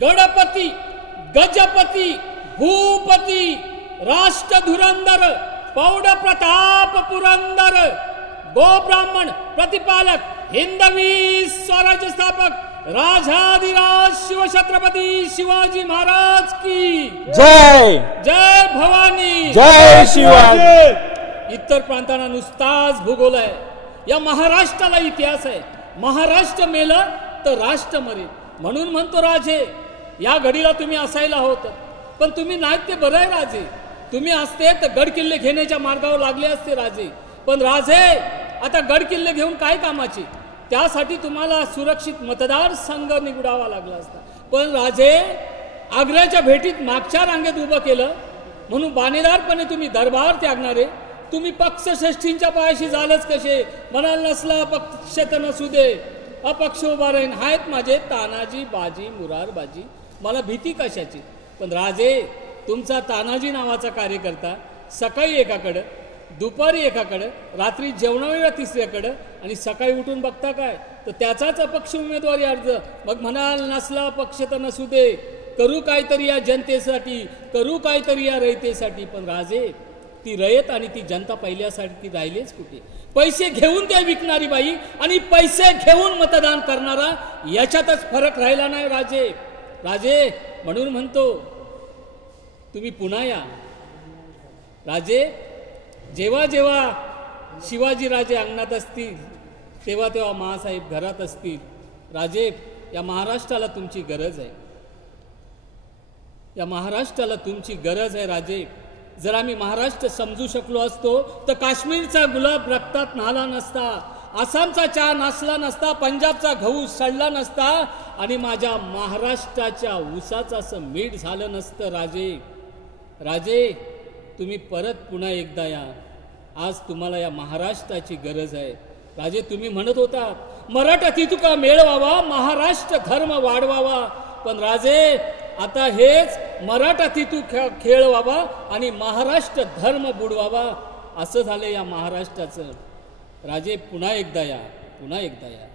गणपती गजपती भूपती राष्ट्र धुरंधर पौड प्रताप पुरंदर गोब्राह्मण प्रतिपालक हिंदवी स्वराज्य स्थापक राजाधिराज शिवछत्रपती शिवाजी महाराज की जय जय भवानी जय शिवाजी। इतर प्रांतांना नुसताच भूगोल आहे, या महाराष्ट्राला इतिहास आहे। महाराष्ट्र मेलं तर राष्ट्र मरेल, म्हणून म्हणतो राजे या घडीला तुम्ही असायला होत, पण तुम्ही नाहीत ते बरं आहे राजे। तुम्ही असते तर गड किल्ले घेण्याच्या मार्गावर लागले असते राजे, पण राजे आता गड किल्ले घेऊन काय कामाचे? त्यासाठी तुम्हाला सुरक्षित मतदारसंघ निवडावा लागला असता। पण राजे आग्र्याच्या भेटीत मागच्या रांगेत उभं केलं म्हणून बाणेदारपणे तुम्ही दरबार त्यागणारे, तुम्ही पक्षश्रेष्ठींच्या पायाशी झालंच कसे? म्हणाल नसला पक्ष तर नसू दे, अपक्ष उभा राहीन, आहेत माझे तानाजी बाजी मुरारबाजी, मला भीती कशाची? पण राजे तुमचा तानाजी नावाचा कार्यकर्ता सकाळी एकाकडं, दुपारी एकाकडं, रात्री जेवणावेळेला तिसऱ्याकडं, आणि सकाळी उठून बघता काय तर त्याचाच अपक्ष उमेदवारी अर्ज। मग म्हणाल नसला पक्ष तर नसू दे, करू काहीतरी या जनतेसाठी, करू काहीतरी या रयतेसाठी। पण राजे ती रयत आणि ती जनता पहिल्यासाठी राहिलेच कुठे? पैसे घेऊन ते विकणारी बाई आणि पैसे घेऊन मतदान करणारा, याच्यातच फरक राहिला नाही राजे। राजे म्हणून म्हणतो तुम्ही पुन्हा या राजे। जेव्हा जेव्हा शिवाजी राजे अंगणात असतील तेव्हा तेव्हा महासाहेब घरात असतील। राजे या महाराष्ट्राला तुमची गरज आहे, या महाराष्ट्राला तुमची गरज आहे राजे। जर आम्ही महाराष्ट्र समजू शकलो असतो तर काश्मीरचा गुलाब रक्तात न्हाला नसता, आसामचा चहा नासला नसता, पंजाबचा गहू सडला नसता, आणि माझ्या महाराष्ट्राच्या ऊसाचं असं मीठ झालं नसतं राजे। राजे तुम्ही परत पुन्हा एकदा या, आज तुम्हाला या महाराष्ट्राची गरज आहे। राजे तुम्ही म्हणत होता मराठी तुका मेळवावा, महाराष्ट्र धर्म वाढवावा, पण राजे आता हेच मराठी तू खेळवावा आणि महाराष्ट्र धर्म बुडवावा, असं झालं या महाराष्ट्राचं। राजे पुन्हा एकदा या, पुन्हा एकदा या।